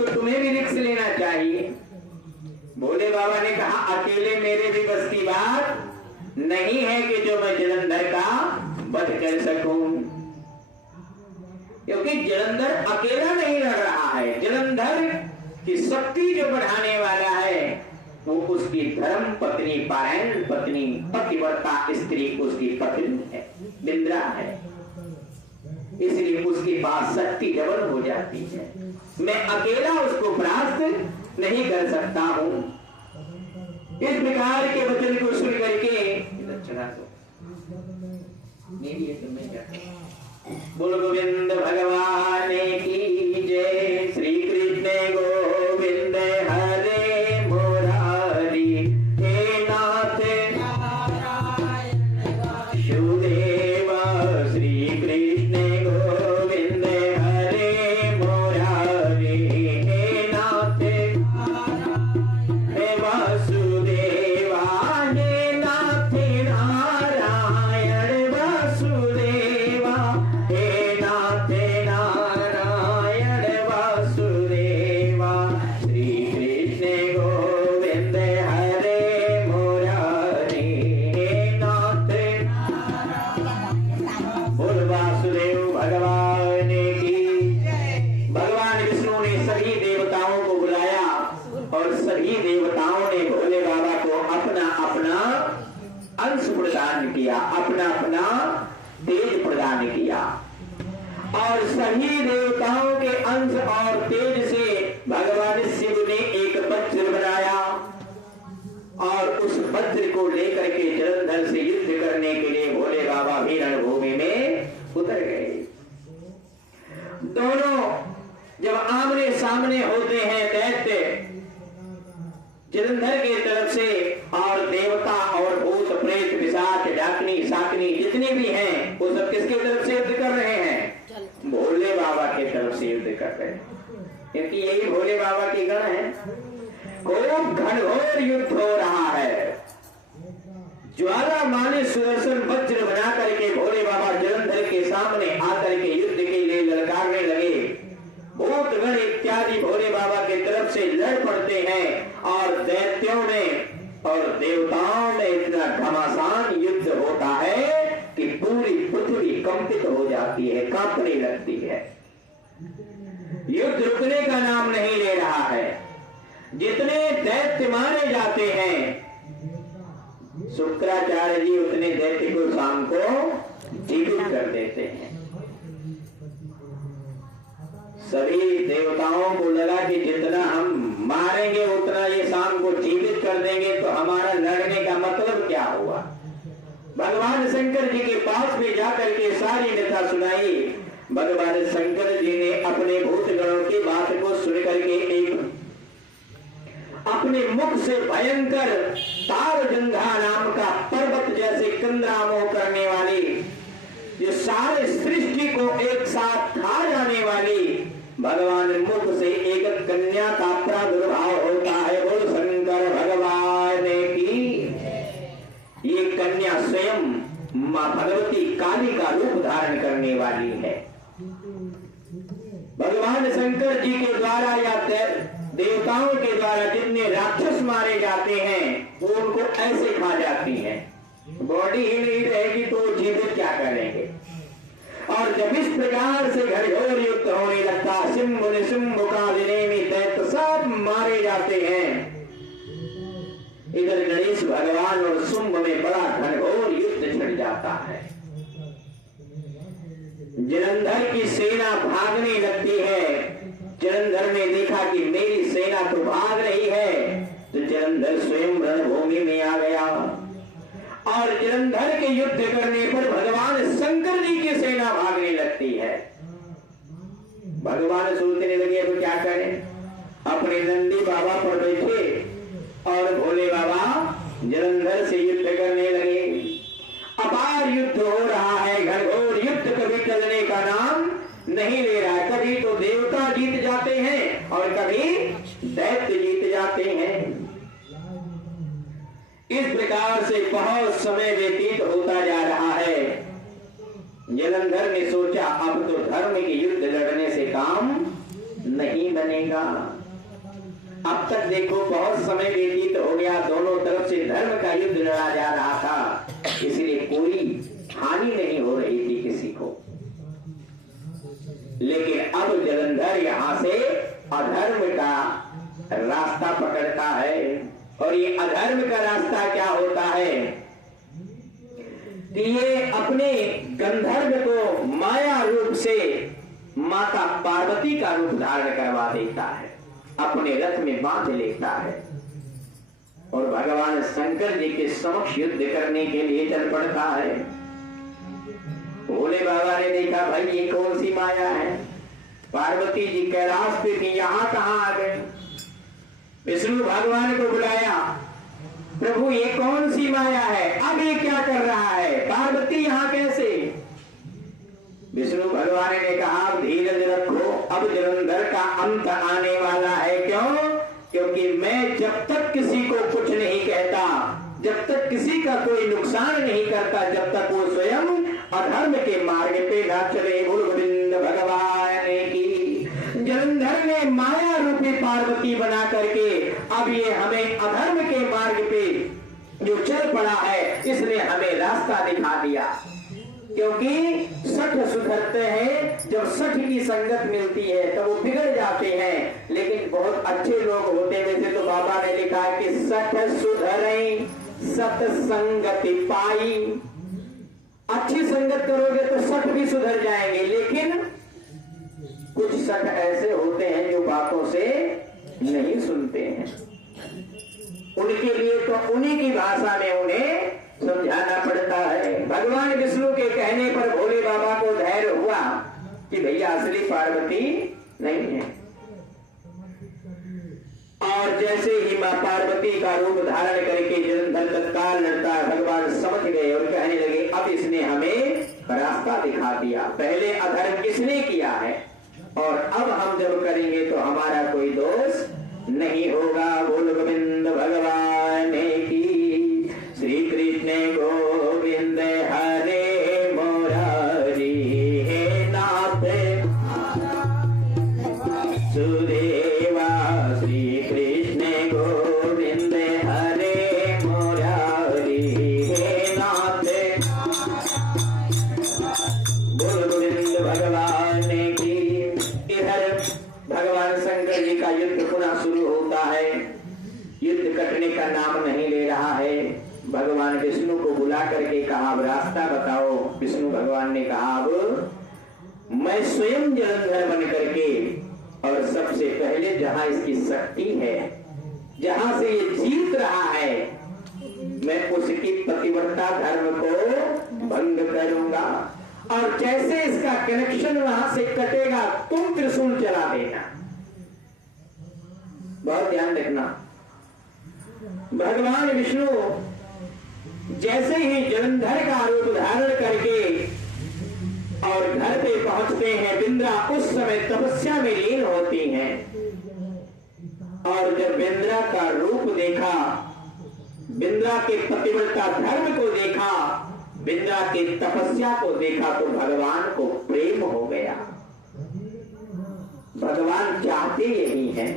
उसको तुम्हें भी रिस्क लेना चाहिए। भोले बाबा ने कहा अकेले मेरे भी बस की बात नहीं है कि जो मैं जलंधर का वध कर सकूं, क्योंकि जलंधर अकेला नहीं लड़ रहा है। जलंधर की शक्ति जो बढ़ाने वाला है वो उसकी धर्म पत्नी, पारायण पत्नी, पतिव्रता स्त्री उसकी पत्नी है, बिंद्रा है। इसलिए उसके पास शक्ति डबल हो जाती है। मैं अकेला उसको परास्त नहीं कर सकता हूं। इस प्रकार के वचन को सुन करके चढ़ा दो बोल गोविंद भगवान की जय। श्री कृष्ण गोविंद हरे मुरारी हे नाथ शिवदेवा। श्री कृष्ण गोविंद हरे मुरारी हे नाथ हे वासुदेवा हे नाथ नारायण वासुदेवा हे नाथ नारायण वासुदेवा। श्री कृष्ण गोविंद हरे मुरारी हे नाथ बोल वासुदेव भगवान की। भगवान विष्णु ने सभी देवताओं को बुलाया और सभी देवताओं ने भोले बाबा को अपना अपना अंश प्रदान किया, अपना अपना तेज प्रदान किया। और सभी देवताओं के अंश और तेज से भगवान शिव ने एक वज्र बनाया और उस वज्र को लेकर के जलंधर से युद्ध करने के लिए भोले बाबा भी रणभूमि में उतर गए। दोनों जब आमने सामने होते हैं दैत्य जलंधर के तरफ से और देवता और भूत प्रेत पिशाच डाकनी साकनी जितने भी हैं वो सब किसके तरफ से युद्ध कर रहे हैं? भोले बाबा के तरफ से युद्ध कर रहे हैं, क्योंकि यही भोले बाबा की गण है। खूब घनघोर युद्ध हो रहा है। ज्वाला माने सुदर्शन वज्र बना करके भोले बाबा जलंधर के सामने आकर के युद्ध के लिए ललकारने लगे। भूतगण इत्यादि भोले बाबा के तरफ से लड़ पड़ते हैं और दैत्यों में और देवताओं में इतना घमासान युद्ध होता है कि पूरी पृथ्वी कंपित हो जाती है, कांपने लगती है। युद्ध रुकने का नाम नहीं ले रहा है। जितने दैत्य मारे जाते हैं शुक्राचार्य जी उतने दैत्य को शाम को जीवित कर देते हैं। सभी देवताओं को लगा कि जितना हम मारेंगे उतना ये शाम को जीवित कर देंगे, तो हमारा लड़ने का मतलब क्या हुआ। भगवान शंकर जी के पास में जाकर के सारी कथा सुनाई। भगवान शंकर जी ने अपने भूतगणों की बात को सुन करके एक अपने मुख से भयंकर तारगंगा नाम का पर्वत जैसे कंदरामोह करने वाली, जो सारे सृष्टि को एक साथ खा जाने वाली भगवान मुख से एक कन्या का प्रादुर्भाव होता है। बोल शंकर भगवान की। ये कन्या स्वयं मां भगवती काली का रूप धारण करने वाली है। भगवान शंकर जी के द्वारा या देवताओं के द्वारा जितने राक्षस मारे जाते हैं वो उनको ऐसे खा जाती हैं, बॉडी ही नहीं रहेगी तो जीवित क्या करेंगे। और जब इस प्रकार से घनघोर युद्ध होने लगता, सिंह निशुंभ का दैत्य सब मारे जाते हैं। इधर गणेश भगवान और शुंभ में बड़ा घनघोर युद्ध छिड़ जाता है। जलंधर की सेना भागने लगती है। जलंधर ने देखा कि मेरी सेना तो भाग रही है, तो जलंधर स्वयं रणभूमि में आ गया और जलंधर के युद्ध करने पर भगवान शंकर जी की सेना भागने लगती है। भगवान सोचने लगे तो क्या करें, अपने नंदी बाबा पर बैठे और भोले बाबा जलंधर से युद्ध करने लगे। अपार युद्ध हो रहा है, घनघोर युद्ध कभी चलने का नाम नहीं ले रहा है। कभी तो देवता जीत जाते हैं और कभी दैत्य जीत जाते हैं। इस प्रकार से बहुत समय व्यतीत होता जा रहा है। जलंधर ने सोचा अब तो धर्म के युद्ध लड़ने से काम नहीं बनेगा। अब तक देखो बहुत समय व्यतीत हो गया, दोनों तरफ से धर्म का युद्ध लड़ा जा रहा था, इसलिए कोई हानि नहीं हो रही थी किसी को। लेकिन अब जलंधर यहां से अधर्म का रास्ता पकड़ता है। और ये अधर्म का रास्ता क्या होता है कि ये अपने गंधर्व को माया रूप से माता पार्वती का रूप धारण करवा देता है, अपने रथ में बांध लेता है और भगवान शंकर जी के समक्ष युद्ध करने के लिए चल पड़ता है। भोले बाबा ने देखा भाई ये कौन सी माया है, पार्वती जी कैलाश पे थी, यहां कहां आ गए। विष्णु भगवान को बुलाया, प्रभु ये कौन सी माया है, अब ये क्या कर रहा है, पार्वती यहां कैसे। विष्णु भगवान ने कहा अब धीरज रखो, अब जलंधर का अंत आने वाला है। क्यों? क्योंकि मैं जब तक किसी को कुछ नहीं कहता, जब तक किसी का कोई नुकसान नहीं करता, जब तक वो स्वयं अधर्म के मार्ग पे ना चले। बोल गोविंद भगवान की। जलंधर ने माया रूपी पार्वती बना करके अब ये हमें अधर्म के मार्ग पे जो चल पड़ा है, इसने हमें रास्ता दिखा दिया। क्योंकि सठ सुधरते हैं, जब सठ की संगत मिलती है तब वो बिगड़ जाते हैं, लेकिन बहुत अच्छे लोग होते। वैसे तो बाबा ने लिखा है कि सठ सुधरे सत्संगति पाई। अच्छी संगत करोगे तो सठ भी सुधर जाएंगे, लेकिन कुछ सठ ऐसे होते हैं जो बातों से नहीं सुनते हैं। उनके लिए तो उन्हीं की भाषा में उन्हें समझाना पड़ता है। भगवान विष्णु के कहने पर भोले बाबा को धैर्य हुआ कि भैया असली पार्वती नहीं है। और जैसे ही मां पार्वती का रूप धारण करके जलंधर तत्काल लड़ता है, भगवान समझ गए और कहने लगे अब इसने हमें रास्ता दिखा दिया। पहले अधर्म किसने किया है और अब हम जब करेंगे तो हमारा कोई दोष नहीं होगा। बोल गोविंद भगवान की। श्री कृष्ण गोविंद हरे मुरारी हे नाथ सुदेवा। श्री कृष्ण गोविंद हरे मुरारी हे नाथ। बोल गोविंद भगवान की। इधर भगवान शंकर जी का युद्ध पुनः शुरू होता है। युद्ध कटने का नाम नहीं ले रहा है। भगवान विष्णु को बुला करके कहा अब रास्ता बताओ। विष्णु भगवान ने कहा अब मैं स्वयं जलंधर बन करके और सबसे पहले जहां इसकी शक्ति है, जहां से ये जीत रहा है, मैं उसकी पतिव्रता धर्म को भंग करूंगा। और जैसे इसका कनेक्शन वहां से कटेगा तुम त्रिशूल चला देना। बहुत ध्यान रखना। भगवान विष्णु जैसे ही जलंधर का रूप धारण करके और घर पे पहुंचते हैं, बिंद्रा उस समय तपस्या में लीन होती हैं। और जब बिंद्रा का रूप देखा, बिंद्रा के पतिव्रता धर्म को देखा, बिंद्रा की तपस्या को देखा तो भगवान को प्रेम हो गया। भगवान चाहते यही है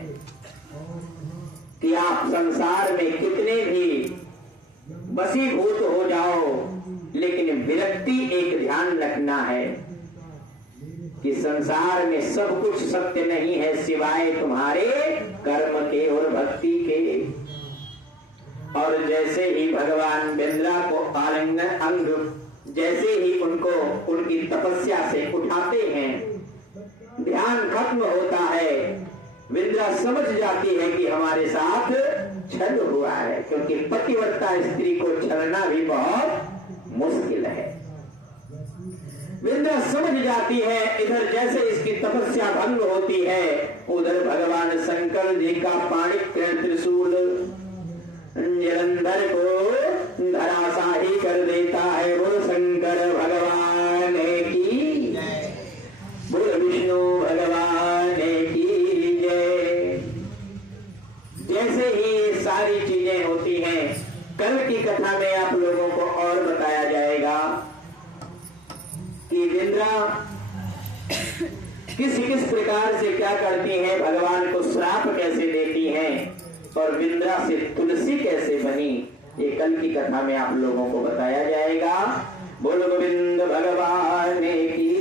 कि आप संसार में कितने भी वशीभूत हो जाओ, लेकिन विरक्ति एक ध्यान रखना है कि संसार में सब कुछ सत्य नहीं है सिवाय तुम्हारे कर्म के और भक्ति के। और जैसे ही भगवान बिंद्रा को आलिंगन अंग, जैसे ही उनको उनकी तपस्या से उठाते हैं, ध्यान खत्म होता है, बिंद्रा समझ जाती है कि हमारे साथ छल हुआ है, क्योंकि पतिव्रता स्त्री को छलना भी बहुत मुश्किल है। बिंद्रा समझ जाती है। इधर जैसे इसकी तपस्या भंग होती है, उधर भगवान शंकर जी का पाणिग्रह त्रिशूल जलंधर को धराशाही कर देता है। बोल शंकर भगवान की, बोल विष्णु भगवान की जय। जैसे ही सारी चीजें होती हैं, कल की कथा में आप लोगों को और बताया जाएगा कि बिंद्रा किस किस प्रकार प्रकार से क्या करती हैं, भगवान को श्राप कैसे देती हैं और विंद्रा से तुलसी कैसे बनी, ये कल की कथा में आप लोगों को बताया जाएगा। बोलो गोविंद भगवान की